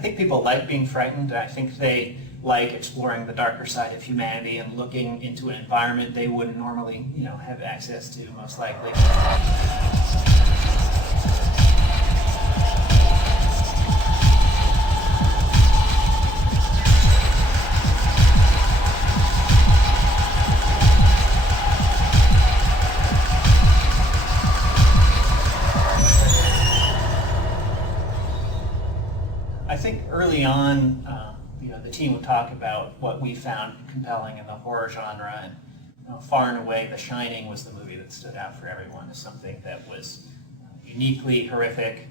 think people like being frightened. I think they like exploring the darker side of humanity and looking into an environment they wouldn't normally, have access to, most likely. I think early on, the team would talk about what we found compelling in the horror genre, and far and away, The Shining was the movie that stood out for everyone as something that was uniquely horrific,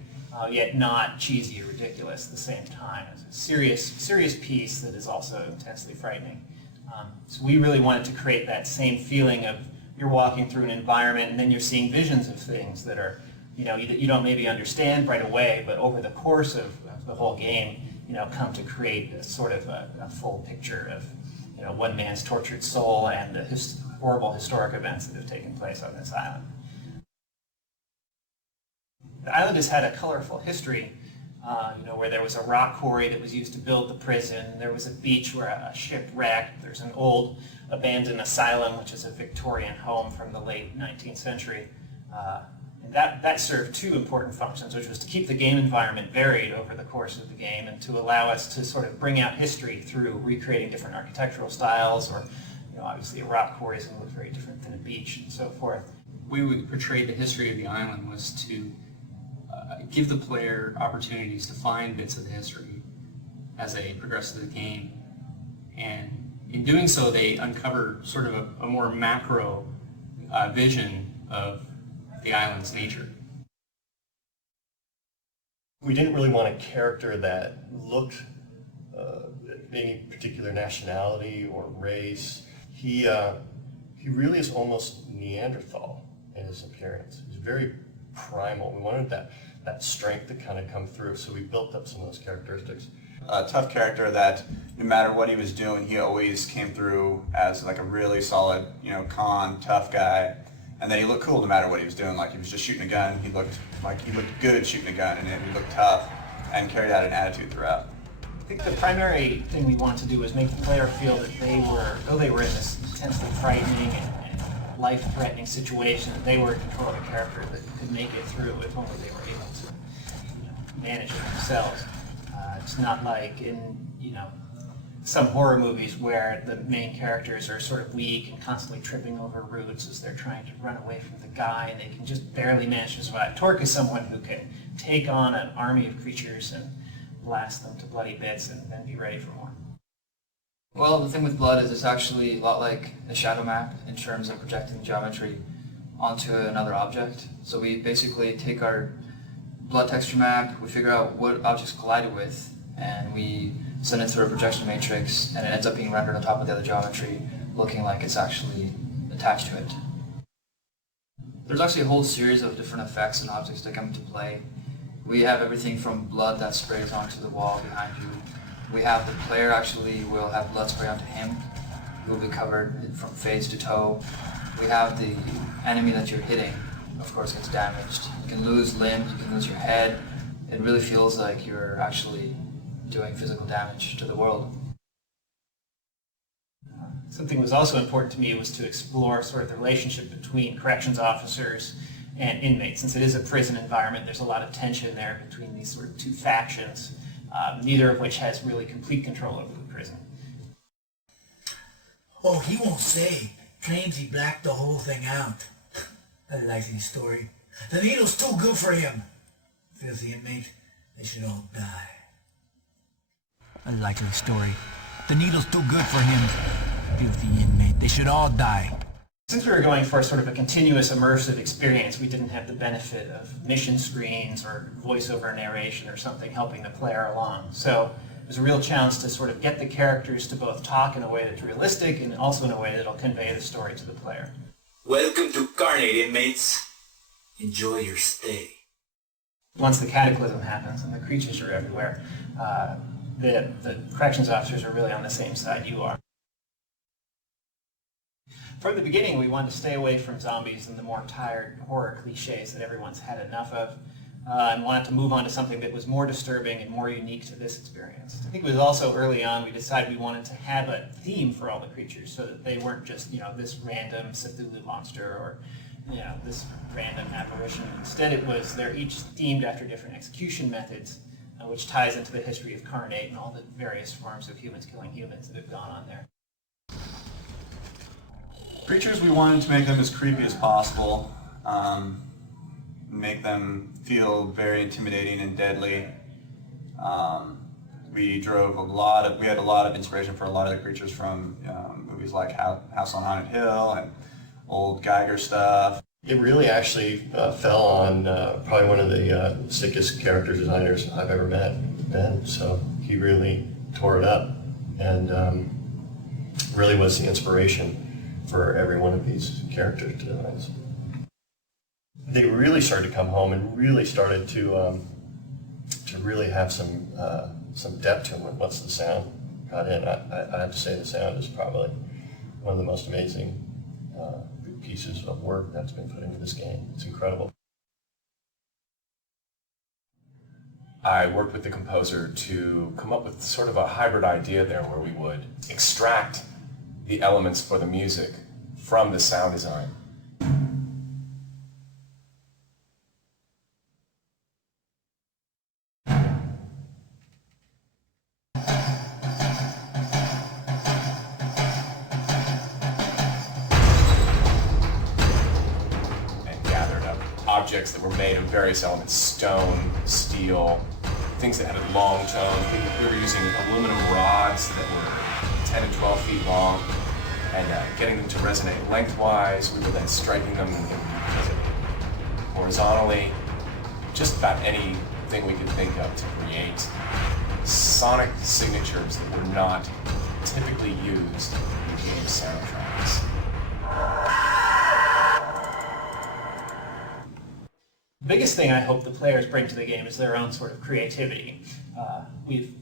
yet not cheesy or ridiculous at the same time. It was a serious piece that is also intensely frightening. So we really wanted to create that same feeling of you're walking through an environment and then you're seeing visions of things that are, you don't maybe understand right away, but over the course of the whole game, come to create a sort of a full picture of, one man's tortured soul and the horrible historic events that have taken place on this island. The island has had a colorful history, where there was a rock quarry that was used to build the prison. There was a beach where a ship wrecked. There's an old abandoned asylum, which is a Victorian home from the late 19th century. And that served two important functions, which was to keep the game environment varied over the course of the game and to allow us to sort of bring out history through recreating different architectural styles, or obviously a rock quarry is going to look very different than a beach and so forth. The way we portrayed the history of the island was to give the player opportunities to find bits of the history as they progress through the game. And in doing so, they uncover sort of a more macro vision of the island's nature. We didn't really want a character that looked any particular nationality or race. He really is almost Neanderthal in his appearance. He's very primal. We wanted that strength to kind of come through, so we built up some of those characteristics. A tough character that no matter what he was doing, he always came through as like a really solid, calm, tough guy. And then he looked cool no matter what he was doing. Like he was just shooting a gun, he looked good shooting a gun, and he looked tough and carried out an attitude throughout. I think the primary thing we wanted to do was make the player feel that though they were in this intensely frightening and life-threatening situation, that they were in control of a character that could make it through if only they were able to manage it themselves. It's not like in some horror movies where the main characters are sort of weak and constantly tripping over roots as they're trying to run away from the guy, and they can just barely manage to survive. Torque is someone who can take on an army of creatures and blast them to bloody bits and then be ready for more. Well, the thing with Blood is it's actually a lot like a shadow map in terms of projecting geometry onto another object. So we basically take our Blood texture map, we figure out what objects collided with, and we send it through a projection matrix, and it ends up being rendered on top of the other geometry, looking like it's actually attached to it. There's actually a whole series of different effects and objects that come into play. We have everything from blood that sprays onto the wall behind you. We have the player actually will have blood spray onto him. He will be covered from face to toe. We have the enemy that you're hitting, of course, gets damaged. You can lose limbs, you can lose your head. It really feels like you're actually doing physical damage to the world. Something that was also important to me was to explore sort of the relationship between corrections officers and inmates. Since it is a prison environment, there's a lot of tension there between these sort of two factions, neither of which has really complete control over the prison. Oh, he won't say. Claims he blacked the whole thing out. A likely story. The needle's too good for him. Filthy inmate, they should all die. A likely story. The needle's too good for him. Filthy inmate, they should all die. Since we were going for sort of a continuous immersive experience, we didn't have the benefit of mission screens or voiceover narration or something helping the player along. So it was a real challenge to sort of get the characters to both talk in a way that's realistic and also in a way that'll convey the story to the player. Welcome to Carnate, inmates. Enjoy your stay. Once the cataclysm happens and the creatures are everywhere, the corrections officers are really on the same side you are. From the beginning, we wanted to stay away from zombies and the more tired horror cliches that everyone's had enough of. and wanted to move on to something that was more disturbing and more unique to this experience. I think it was also early on we decided we wanted to have a theme for all the creatures so that they weren't just, this random Cthulhu monster or, this random apparition. Instead it was they're each themed after different execution methods, which ties into the history of Carnate and all the various forms of humans killing humans that have gone on there. Creatures, we wanted to make them as creepy as possible, make them feel very intimidating and deadly. We had a lot of inspiration for a lot of the creatures from movies like House on Haunted Hill and old Geiger stuff. It really actually fell on probably one of the sickest character designers I've ever met, Ben. So he really tore it up and really was the inspiration for every one of these character designs. They really started to come home and really started to really have some depth to them once the sound got in. I have to say the sound is probably one of the most amazing pieces of work that's been put into this game. It's incredible. I worked with the composer to come up with sort of a hybrid idea there where we would extract the elements for the music from the sound design. Objects that were made of various elements, stone, steel, things that had a long tone. We were using aluminum rods that were 10 and 12 feet long and getting them to resonate lengthwise. We were then striking them horizontally. Just about anything we could think of to create sonic signatures that were not typically used in game soundtracks. The biggest thing I hope the players bring to the game is their own sort of creativity. We've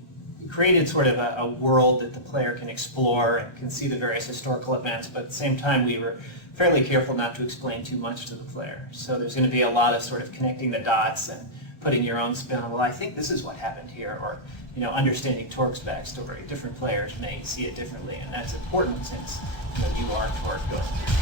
created sort of a world that the player can explore and can see the various historical events, but at the same time we were fairly careful not to explain too much to the player. So there's going to be a lot of sort of connecting the dots and putting your own spin on, well, I think this is what happened here, or understanding Torque's backstory. Different players may see it differently, and that's important since you are Torque going through.